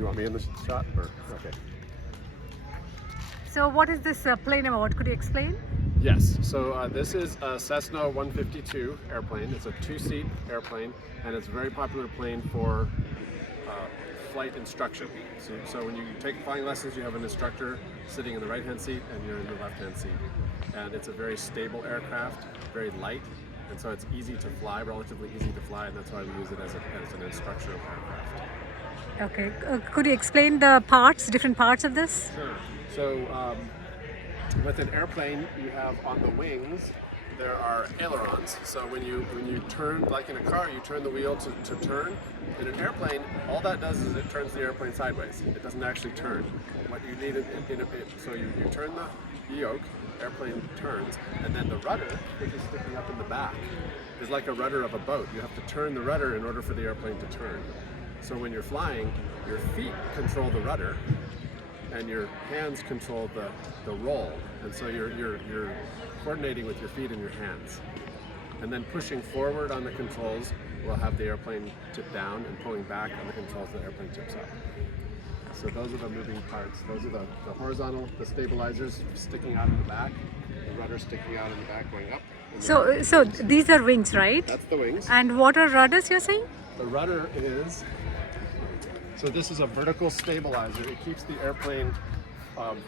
you want me in the shot? Or okay. So what is this plane about? Could you explain? Yes, so this is a Cessna 152 airplane. It's a two-seat airplane, and it's a very popular plane for flight instruction. So when you take flying lessons, you have an instructor sitting in the right-hand seat and you're in the left-hand seat. And it's a very stable aircraft, very light, and so it's easy to fly, relatively easy to fly, and that's why we use it as an instructional aircraft. Okay. Could you explain the parts, different parts of this? Sure. So with an airplane, you have on the wings, there are ailerons. So when you turn, like in a car, you turn the wheel to turn. In an airplane, all that does is it turns the airplane sideways. It doesn't actually turn. What you need so you turn the yoke, airplane turns, and then the rudder, which is sticking up in the back, is like a rudder of a boat. You have to turn the rudder in order for the airplane to turn. So when you're flying, your feet control the rudder, and your hands control the roll, and so you're coordinating with your feet and your hands, and then pushing forward on the controls will have the airplane tip down, and pulling back on the controls the airplane tips up. So those are the moving parts. Those are the horizontal, the stabilizers sticking out in the back, the rudder sticking out in the back going up. So these are wings, right? That's the wings. And what are rudders you're saying? The rudder is, so this is a vertical stabilizer. It keeps the airplane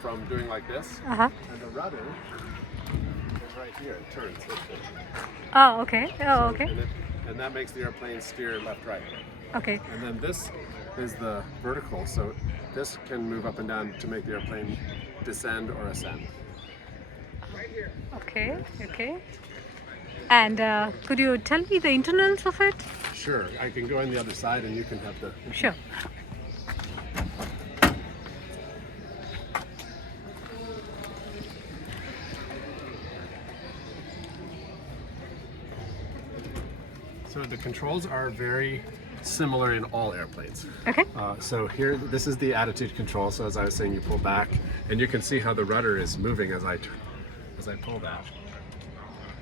from doing like this. Uh-huh. And the rudder is right here. It turns. Oh, okay. Oh, okay. And that makes the airplane steer left-right. Okay. And then this is the vertical. So this can move up and down to make the airplane descend or ascend. Okay. Okay. And could you tell me the internals of it? Sure. I can go on the other side and you can have the... Sure. So the controls are very similar in all airplanes. Okay. So here, this is the attitude control. So as I was saying, you pull back, and you can see how the rudder is moving as I pull that.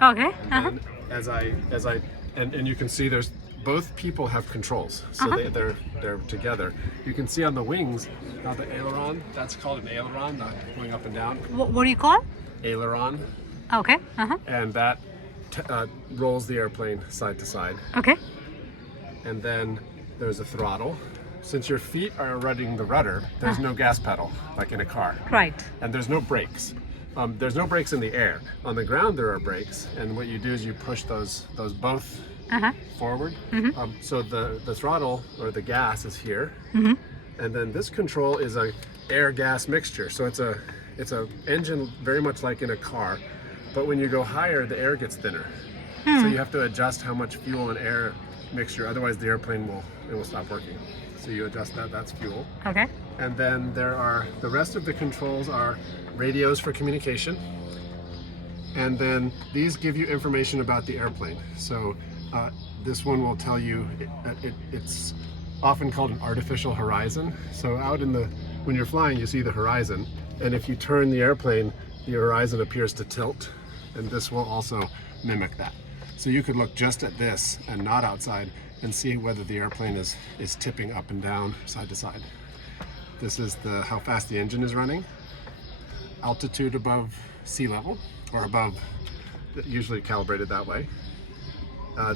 Okay. And then and you can see there's both people have controls, so they're together. You can see on the wings now the aileron. That's called an aileron, not going up and down. What do you call? Aileron. Okay. And that rolls the airplane side to side. Okay. And then there's a throttle. Since your feet are running the rudder, there's no gas pedal like in a car. Right. And there's no brakes. There's no brakes in the air. On the ground there are brakes, and what you do is you push those both forward. So the throttle or the gas is here, and then this control is a air-gas mixture. So it's a engine very much like in a car, but when you go higher, the air gets thinner. So you have to adjust how much fuel and air mixture, otherwise the airplane will stop working. So you adjust that, that's fuel. Okay. And then the rest of the controls are radios for communication. And then these give you information about the airplane. So this one will tell you, it's often called an artificial horizon. So when you're flying, you see the horizon. And if you turn the airplane, the horizon appears to tilt. And this will also mimic that. So you could look just at this and not outside and see whether the airplane is tipping up and down, side to side. This is how fast the engine is running. Altitude above sea level, or above, usually calibrated that way.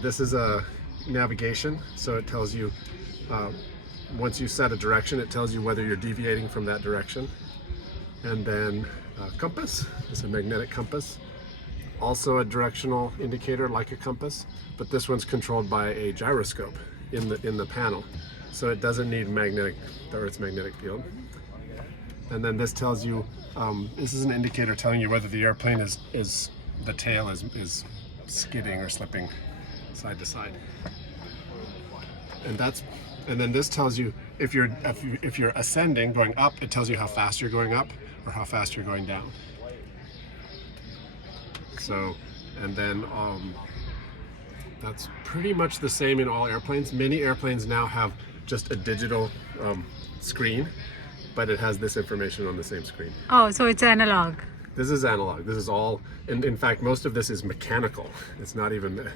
This is a navigation, so it tells you, once you set a direction, it tells you whether you're deviating from that direction. And then compass, it's a magnetic compass. Also a directional indicator like a compass, but this one's controlled by a gyroscope in the panel, so it doesn't need the Earth's magnetic field. And then this tells you, this is an indicator telling you whether the airplane the tail is skidding or slipping side to side. And then this tells you if you're ascending, going up, it tells you how fast you're going up or how fast you're going down. So, and then that's pretty much the same in all airplanes. Many airplanes now have just a digital screen, but it has this information on the same screen. Oh, so it's analog. This is analog. This is all, and in fact, most of this is mechanical. It's not even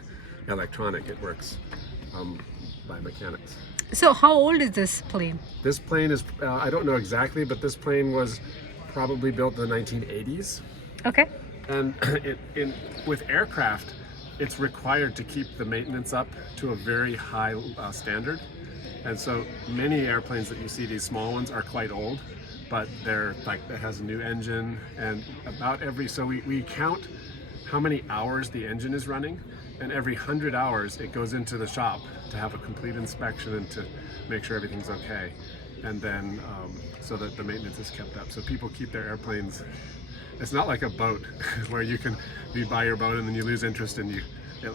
electronic. It works by mechanics. So how old is this plane? This plane is, I don't know exactly, but this plane was probably built in the 1980s. Okay. And with aircraft, it's required to keep the maintenance up to a very high standard. And so many airplanes that you see, these small ones, are quite old, but they're like, it has a new engine, and about so we count how many hours the engine is running, and every 100 hours it goes into the shop to have a complete inspection and to make sure everything's okay. And then so that the maintenance is kept up. So people keep their airplanes. It's not like a boat where you buy your boat and then you lose interest and you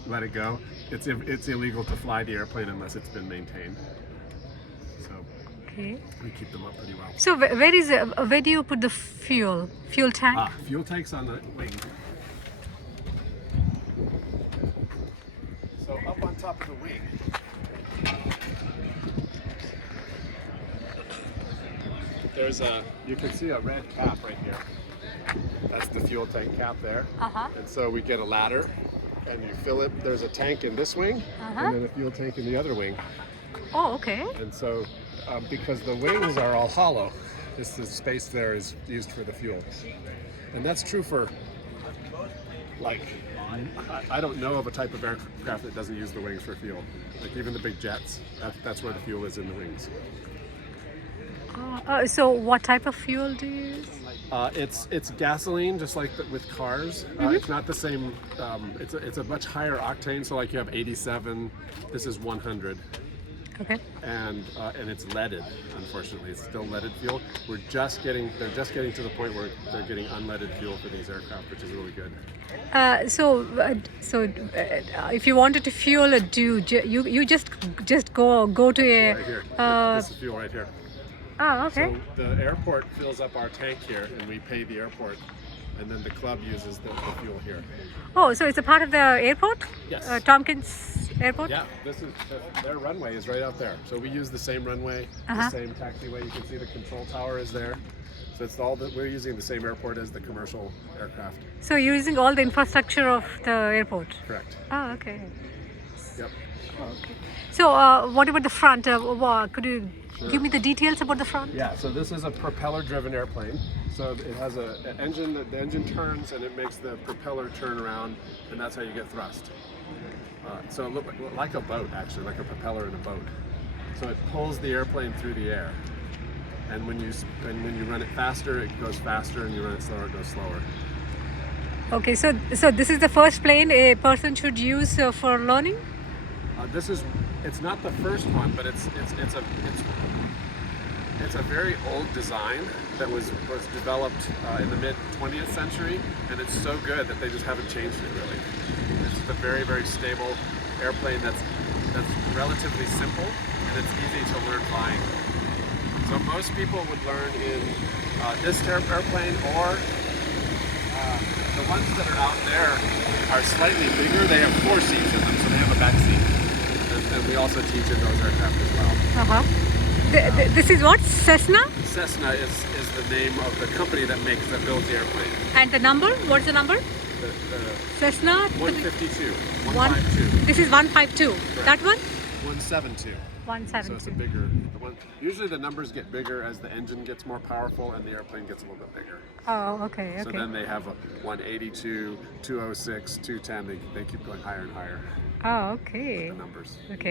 let it go. It's illegal to fly the airplane unless it's been maintained. So Okay. we keep them up pretty well. So where do you put the fuel tank? Fuel tank's on the wing. So up on top of the wing, you can see a red cap right here. That's the fuel tank cap there. And so we get a ladder and you fill it. There's a tank in this wing and then a fuel tank in the other wing. Oh, okay. And so because the wings are all hollow, this space there is used for the fuel. And that's true for, like, I don't know of a type of aircraft that doesn't use the wings for fuel. Like even the big jets, that's where the fuel is, in the wings. So what type of fuel do you use? It's gasoline, just like with cars. It's not the same. It's a much higher octane. So like you have 87. This is 100. Okay. And it's leaded. Unfortunately, it's still leaded fuel. They're just getting to the point where they're getting unleaded fuel for these aircraft, which is really good. So if you wanted to fuel it, you just go to a Right here. This is fuel right here. Oh, okay. So the airport fills up our tank here, and we pay the airport, and then the club uses the fuel here. Oh, so it's a part of the airport? Yes. Tompkins Airport? Yeah, their runway is right out there. So we use the same runway, the same taxiway. You can see the control tower is there. So it's we're using the same airport as the commercial aircraft. So you're using all the infrastructure of the airport? Correct. Oh, okay. Yep. Okay. So what about the front? Could you give me the details about the front? Yeah, so this is a propeller-driven airplane. So it has an engine, the engine turns and it makes the propeller turn around, and that's how you get thrust. So it looks like a boat, actually, like a propeller in a boat. So it pulls the airplane through the air. And when you run it faster, it goes faster, and you run it slower, it goes slower. Okay, so this is the first plane a person should use for learning? It's not the first one, but it's a very old design that was developed in the mid 20th century, and it's so good that they just haven't changed it really. It's just a very, very stable airplane that's relatively simple, and it's easy to learn flying. So most people would learn in this airplane, or the ones that are out there are slightly bigger. They have 4 seats in them, so they have a back seat. And we also teach in those aircraft as well. This is what? Cessna? Cessna is the name of the company that builds the airplane. And the number? What's the number? The Cessna? 152. 152. This is 152. Correct. That one? 172. 172. So it's a bigger one. Usually the numbers get bigger as the engine gets more powerful and the airplane gets a little bit bigger. Oh, okay. So then they have a 182, 206, 210. They keep going higher and higher. Oh, okay. The numbers. Okay.